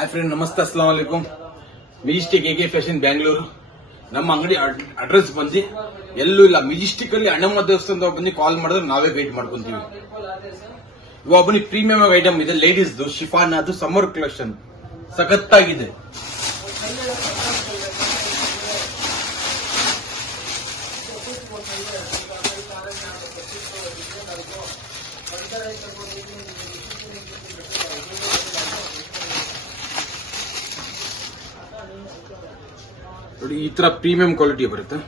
Hi friend, ನಮಸ್ತೆ, ಅಸ್ಸಲಾಂ ವಲೈಕುಂ. ಮೆಜೆಸ್ಟಿಕ್ ಎಕೆ ಫ್ಯಾಷನ್ ಬ್ಯಾಂಗ್ಳೂರು. ನಮ್ಮ ಅಂಗಡಿ ಅಡ್ರೆಸ್ ಬಂದು ಎಲ್ಲೂ ಇಲ್ಲ. ಮೆಜೆಸ್ಟಿಕ್ ಅಲ್ಲಿ ಅಣ್ಣಮ್ಮ ದೇವಸ್ಥಾನದ ಬಂದು ಕಾಲ್ ಮಾಡಿದ್ರೆ ನಾವೇ ಗೈಡ್ ಮಾಡ್ಕೊಂತೀವಿ. ಇವಾಗ ಬನ್ನಿ, ಪ್ರೀಮಿಯಂ ಐಟಮ್ ಇದೆ, ಲೇಡೀಸ್ದು ಶಿಫಾನ್, ಅದು ಸಮ್ಮರ್ ಕಲೆಕ್ಷನ್ ಸಖತ್ತಾಗಿದೆ. ನೋಡಿ, ಈ ತರ ಪ್ರೀಮಿಯಂ ಕ್ವಾಲಿಟಿ ಬರುತ್ತೆ.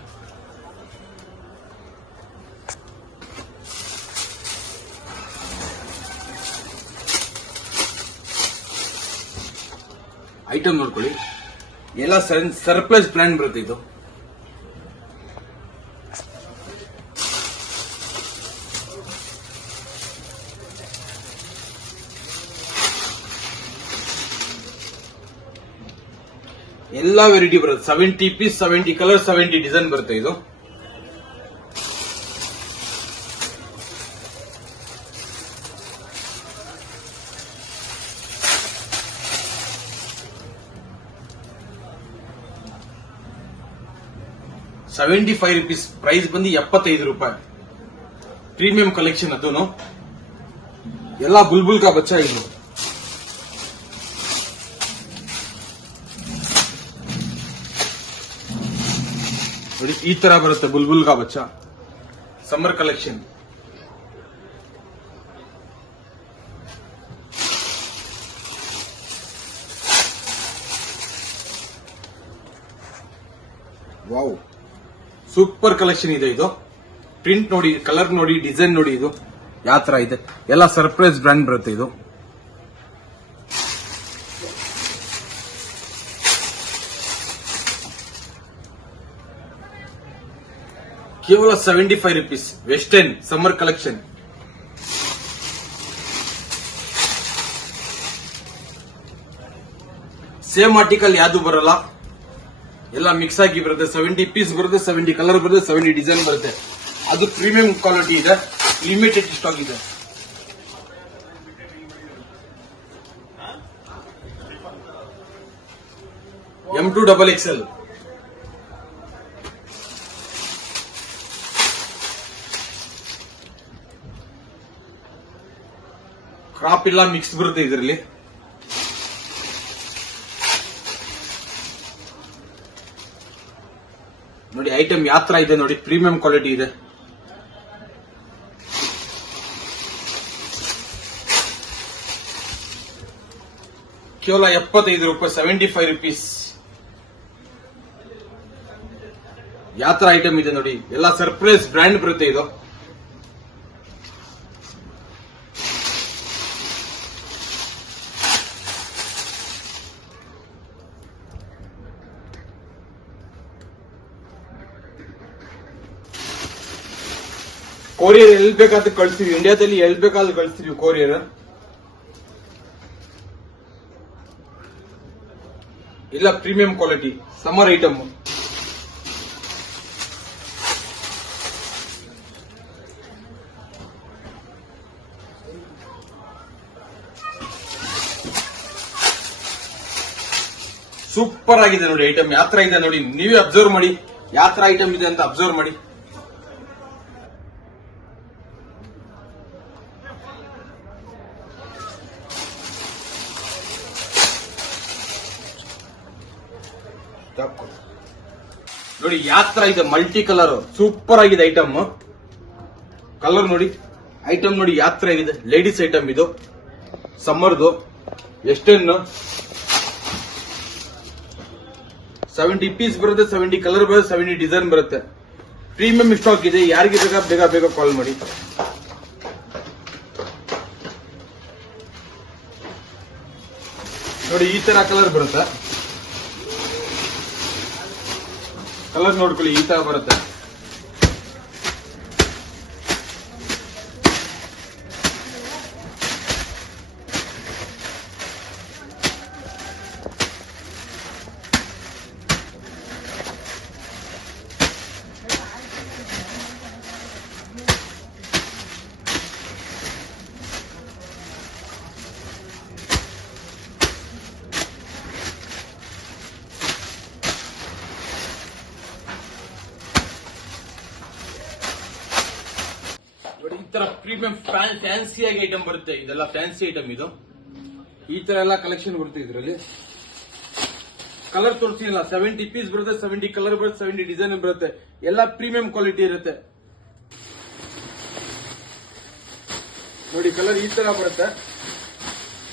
ಐಟಮ್ ನೋಡ್ಕೊಳ್ಳಿ, ಎಲ್ಲ ಸರ್ಪ್ಲಸ್ ಬ್ರ್ಯಾಂಡ್ ಬರುತ್ತೆ ಇದು. ಎಲ್ಲಾ ವೆರೈಟಿ ಬರುತ್ತೆ. 70 ಪೀಸ್, 70 ಕಲರ್, 70 ಡಿಸೈನ್ ಬರುತ್ತೆ ಇದು. ₹75 ಪ್ರೈಸ್ ಬಂದು ₹75. ಪ್ರೀಮಿಯಂ ಕಲೆಕ್ಷನ್ ಅದು. ಎಲ್ಲ ಬುಲ್ಬುಲ್ ಕಾ ಬಚ್ಚಾ ಇದು. ನೋಡಿ, ಈ ತರ ಬರುತ್ತೆ ಬುಲ್ಬುಲ್ ಕಾ ಬಚ್ಚಾ summer collection. Wow, super collection ಇದೆ ಇದು. ಪ್ರಿಂಟ್ ನೋಡಿ, ಕಲರ್ ನೋಡಿ, ಡಿಸೈನ್ ನೋಡಿ, ಇದು ಯಾವ ತರ ಇದೆ. ಎಲ್ಲ ಸರ್ಪ್ರೈಸ್ ಬ್ರ್ಯಾಂಡ್ ಬರುತ್ತೆ ಇದು. ಕೇವಲ ₹75 western summer collection. Same article ಯಾವ್ದು ಬರಲ್ಲ, ಎಲ್ಲ ಮಿಕ್ಸ್ ಆಗಿ ಬರುತ್ತೆ. 70 ಪೀಸ್ ಬರುತ್ತೆ, 70 ಕಲರ್ ಬರುತ್ತೆ, 70 ಡಿಸೈನ್ ಬರುತ್ತೆ. ಅದು ಪ್ರೀಮಿಯಂ ಕ್ವಾಲಿಟಿ ಇದೆ, ಲಿಮಿಟೆಡ್ ಸ್ಟಾಕ್ ಇದೆ. M2XXL. ಕ್ರಾಪ್ ಇಲ್ಲ, ಮಿಕ್ಸ್ ಬರುತ್ತೆ ಇದರಲ್ಲಿ. ನೋಡಿ ಐಟಮ್ ಯಾವ ತರ ಇದೆ ನೋಡಿ, ಪ್ರೀಮಿಯಂ ಕ್ವಾಲಿಟಿ ಇದೆ. ಕೇವಲ ₹75, ₹75. ಯಾವ ತರ ಐಟಮ್ ಇದೆ ನೋಡಿ, ಎಲ್ಲ ಸರ್ಪ್ರೈಸ್ ಬ್ರ್ಯಾಂಡ್ ಬರುತ್ತೆ ಇದು. ಕೊರಿಯರ್ ಎಲ್ಲಿ ಬೇಕಾದ್ರೆ ಕಳಿಸ್ತೀವಿ, ಇಂಡಿಯಾದಲ್ಲಿ ಎಲ್ಲಿ ಬೇಕಾದ್ರೂ ಕಳಿಸ್ತೀವಿ ಕೊರಿಯರ್. ಇಲ್ಲ premium quality summer item. Super ಆಗಿದೆ ನೋಡಿ ಐಟಮ್. ಯಾವ ತರ ಇದೆ ನೋಡಿ, ನೀವೇ ಅಬ್ಸರ್ವ್ ಮಾಡಿ ಯಾವ ತರ ಐಟಮ್ ಇದೆ ಅಂತ ಅಬ್ಸರ್ವ್ ಮಾಡಿ. ನೋಡಿ ಯಾವ ತರ ಇದೆ, ಮಲ್ಟಿ ಕಲರ್, ಸೂಪರ್ ಆಗಿದೆ ಐಟಮ್. ಕಲರ್ ನೋಡಿ, ಐಟಮ್ ನೋಡಿ ಯಾವ ತರ ಇದೆ. ಲೇಡೀಸ್ ಐಟಮ್ ಇದು, ಸಮ್ಮರ್ದು, ವೆಸ್ಟರ್ನ್. 70 ಪೀಸ್ ಬರುತ್ತೆ, 70 ಕಲರ್ ಬರುತ್ತೆ, 70 ಡಿಸೈನ್ ಬರುತ್ತೆ. ಪ್ರೀಮಿಯಂ ಸ್ಟಾಕ್ ಇದೆ. ಯಾರಿಗೆ ಬೇಕಾ ಬೇಗ ಬೇಗ ಕಾಲ್ ಮಾಡಿ. ನೋಡಿ ಈ ತರ ಕಲರ್ ಬರುತ್ತೆ. ಕಲರ್ ನೋಡ್ಕೊಳ್ಳಿ, ಈ ತರ ಬರುತ್ತೆ. ತರ ಪ್ರೀಮಿಯಂ ಫ್ಯಾನ್ಸಿ ಆಗಿ ಐಟಮ್ ಬರುತ್ತೆ. ಇದೆಲ್ಲ ಫ್ಯಾನ್ಸಿ ಐಟಮ್. ಇದು ಈ ತರ ಎಲ್ಲ ಕಲೆಕ್ಷನ್ ಬರುತ್ತೆ. ಇದರಲ್ಲಿ ಕಲರ್ ತೋರಿಸಿಲ್ಲ. 70 ಪೀಸ್ ಬರುತ್ತೆ, 70 ಕಲರ್ ಬರುತ್ತೆ, 70 ಡಿಸೈನ್ ಬರುತ್ತೆ. ಎಲ್ಲ ಪ್ರೀಮಿಯಂ ಕ್ವಾಲಿಟಿ ಇರುತ್ತೆ ನೋಡಿ. ಕಲರ್ ಈ ತರ ಬರುತ್ತೆ.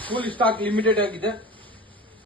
ಫುಲ್ ಸ್ಟಾಕ್ ಲಿಮಿಟೆಡ್ ಆಗಿದೆ.